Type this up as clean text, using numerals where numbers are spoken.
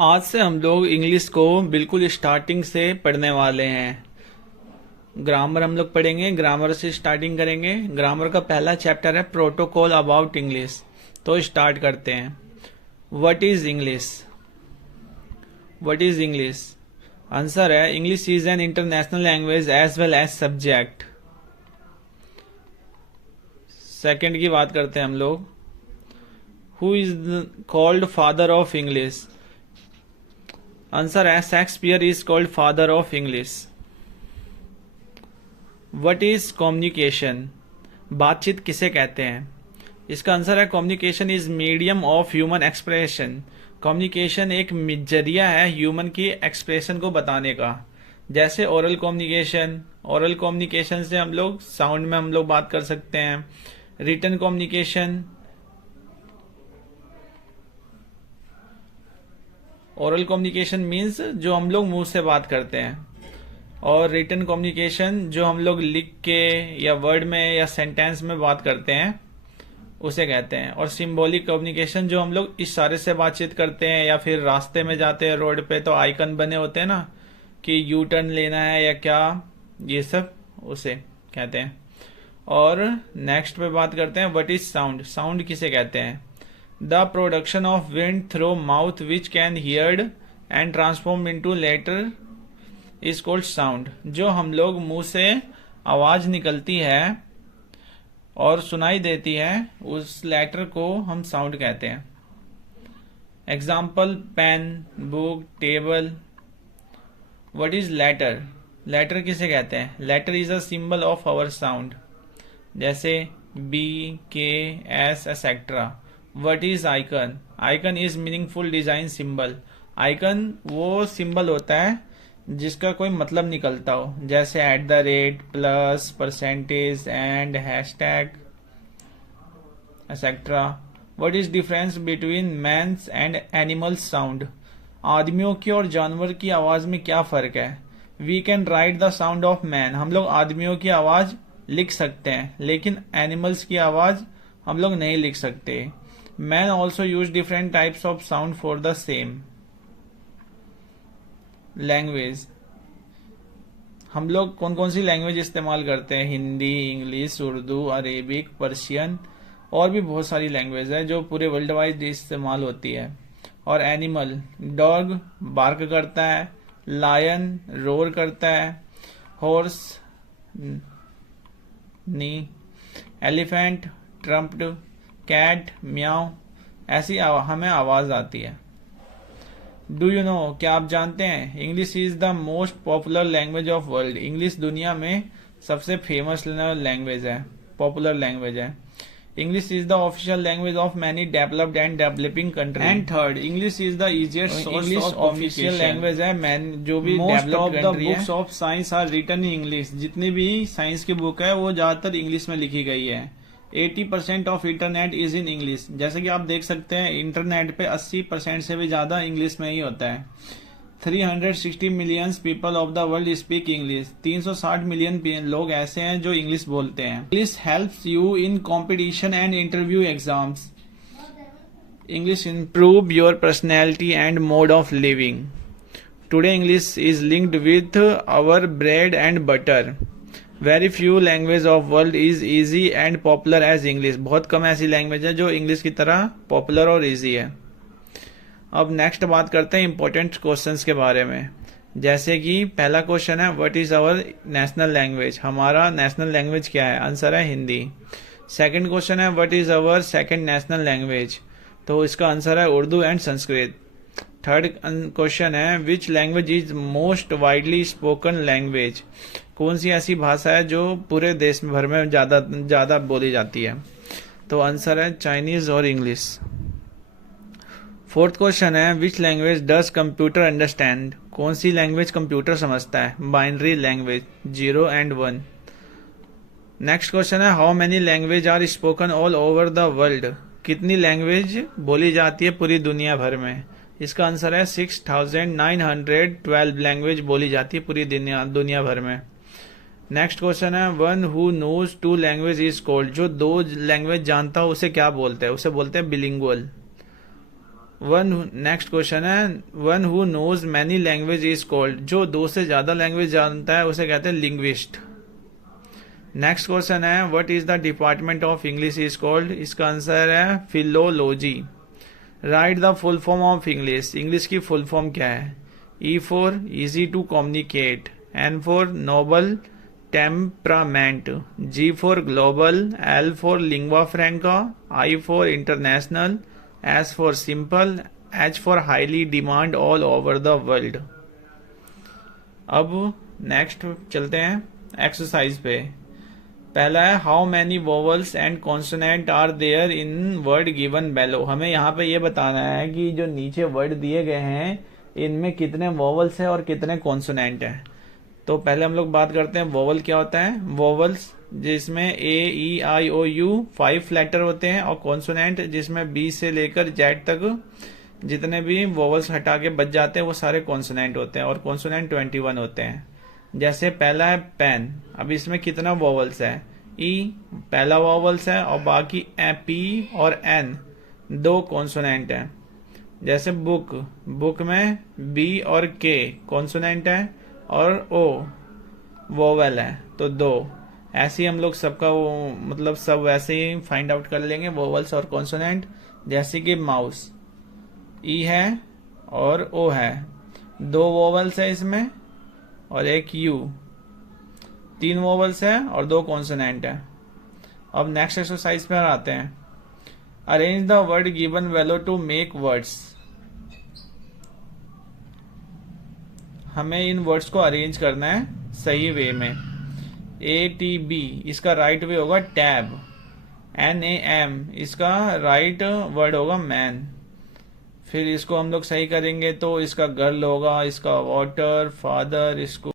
आज से हम लोग इंग्लिश को बिल्कुल स्टार्टिंग से पढ़ने वाले हैं। ग्रामर हम लोग पढ़ेंगे, ग्रामर से स्टार्टिंग करेंगे। ग्रामर का पहला चैप्टर है प्रोटोकॉल अबाउट इंग्लिश। तो स्टार्ट करते हैं। What is English? What is English? Answer है English is an international language as well as subject. Second की बात करते हैं हम लोग। Who is called father of English? Answer है Shakespeare is called father of English. What is communication? बातचीत किसे कहते हैं? इसका आंसर है communication is medium of human expression. Communication एक जरिया है ह्यूमन की एक्सप्रेशन को बताने का। जैसे ओरल कम्युनिकेशन, ओरल कम्युनिकेशन से हम लोग साउंड में हम लोग बात कर सकते हैं। Written communication, oral communication means जो हम लोग मुंह से बात करते हैं, और रिटन कम्युनिकेशन जो हम लोग लिख के या वर्ड में या सेंटेंस में बात करते हैं उसे कहते हैं। और सिंबॉलिक कम्युनिकेशन जो हम लोग इशारे से बातचीत करते हैं, या फिर रास्ते में जाते हैं रोड पे तो आइकन बने होते हैं ना कि यू टर्न लेना है या क्या, ये सब उसे कहते हैं। और नेक्स्ट पे बात करते हैं व्हाट इज साउंड? साउंड किसे कहते हैं? The production of wind through mouth which can heard and transform into letter is called sound. जो हम लोग मुंह से आवाज निकलती है और सुनाई देती है उस लेटर को हम साउंड कहते हैं। Example pen, book, table. What is letter? Letter किसे कहते हैं? Letter is a symbol of our sound, जैसे B, K, S etcetera. What is icon? Icon is meaningful design symbol. Icon वो सिंबल होता है जिसका कोई मतलब निकलता हो, जैसे at the rate, plus, percentage, and, hashtag etcetera. What is difference between mans and animals sound? आदमियों की और जानवर की आवाज में क्या फर्क है? We can write the sound of man. हम लोग आदमियों की आवाज लिख सकते हैं, लेकिन एनिमल्स की आवाज हम लोग नहीं लिख सकते। Man also use different types of sound for the same language. हम लोग कौन कौन सी लैंग्वेज इस्तेमाल करते हैं? Hindi, English, Urdu, Arabic, Persian, और भी बहुत सारी लैंग्वेज है जो पूरे वर्ल्ड वाइड इस्तेमाल होती है। और एनिमल, डॉग बार्क करता है, लायन रोर करता है, हॉर्स नी, एलिफेंट ट्रम्प्ड, कैट म्याऊ, ऐसी हमें आवाज आती है। Do you know? क्या आप जानते हैं English is the most popular language of world? English दुनिया में सबसे फेमस लैंग्वेज है, पॉपुलर लैंग्वेज है। English is the official language of many developed and developing country. And third, English is the easiest source of official language है man जो भी developed country है। Books of science are written in English. जितनी भी science की book है वो ज्यादातर इंग्लिश में लिखी गई है। 80% of internet is in English. जैसे कि आप देख सकते हैं इंटरनेट पे 80% से भी ज्यादा इंग्लिश में ही होता है। 360 million people of the world speak English. 360 million लोग ऐसे हैं जो इंग्लिश बोलते हैं। English helps you in competition and interview exams. English improve your personality and mode of living. Today English is linked with our bread and butter. Very few language of world is easy and popular as English. बहुत कम ऐसी language है जो English की तरह popular और easy है। अब next बात करते हैं इंपॉर्टेंट क्वेश्चंस के बारे में। जैसे कि पहला क्वेश्चन है what is our national language? हमारा नेशनल लैंग्वेज क्या है? आंसर है हिंदी। सेकंड क्वेश्चन है what is our second national language? तो इसका आंसर है Urdu and Sanskrit. Third question है which language is most widely spoken language? कौन सी ऐसी भाषा है जो पूरे देश भर में ज्यादा बोली जाती है? तो आंसर है चाइनीज और इंग्लिश। फोर्थ क्वेश्चन है which language does computer understand? कौन सी लैंग्वेज कंप्यूटर समझता है? Binary language, 0 and 1। Next question है how many language are spoken all over the world? कितनी लैंग्वेज बोली जाती है पूरी दुनिया भर में? इसका आंसर है 6912 लैंग्वेज बोली जाती है पूरी दुनिया भर में। नेक्स्ट क्वेश्चन है one who knows 2 language is called? जो 2 लैंग्वेज जानता हो उसे क्या बोलते हैं? उसे बोलते हैं बिलिंगुअल। नेक्स्ट क्वेश्चन है, one who knows many language is called, जो 2 से ज्यादा लैंग्वेज जानता है उसे कहते हैं लिंग्विस्ट। नेक्स्ट क्वेश्चन है, what is the department of English is called, इसका आंसर है philology. Right the full form of English, English की फुल फॉर्म क्या है? E for easy to communicate, N for noble temperament, G for global, L for lingua franca, I for international, S for simple, H for highly demand all over the world. अब next चलते हैं exercise पे। पहला है, how many vowels and consonant are there in word given below. हमें यहाँ पे ये बताना है कि जो नीचे वर्ड दिए गए हैं इनमें कितने वोवल्स है और कितने कॉन्सोनेंट हैं। तो पहले हम लोग बात करते हैं वोवल क्या होता है। वोवल्स जिसमें ए ई आई ओ यू 5 लेटर होते हैं, और कॉन्सोनेंट जिसमें बी से लेकर जेड तक जितने भी वोवल्स हटा के बच जाते हैं वो सारे कॉन्सोनेंट होते हैं, और कॉन्सोनेंट 21 होते हैं। जैसे पहला है पेन, अब इसमें कितना वोवल्स है? ई पहला वोवल्स है और बाकी पी और एन 2 कॉन्सोनेंट है। जैसे बुक, बुक में बी और के कॉन्सोनेंट है और ओ वोवेल है, तो 2। ऐसे ही हम लोग सबका मतलब सब वैसे ही फाइंड आउट कर लेंगे वोवल्स और कॉन्सोनेंट। जैसे कि माउस, ई है और ओ है, 2 वोवल्स है इसमें और एक यू, 3 वोवल्स है और 2 कॉन्सोनेंट है। अब नेक्स्ट एक्सरसाइज पर आते हैं। Arrange the word given below to make words. हमें इन वर्ड्स को अरेंज करना है सही वे में। ए टी बी इसका राइट वे होगा टैब, एन ए एम इसका राइट वर्ड होगा मैन। फिर इसको हम लोग सही करेंगे तो इसका गर्ल होगा, इसका वाटर, फादर, इसको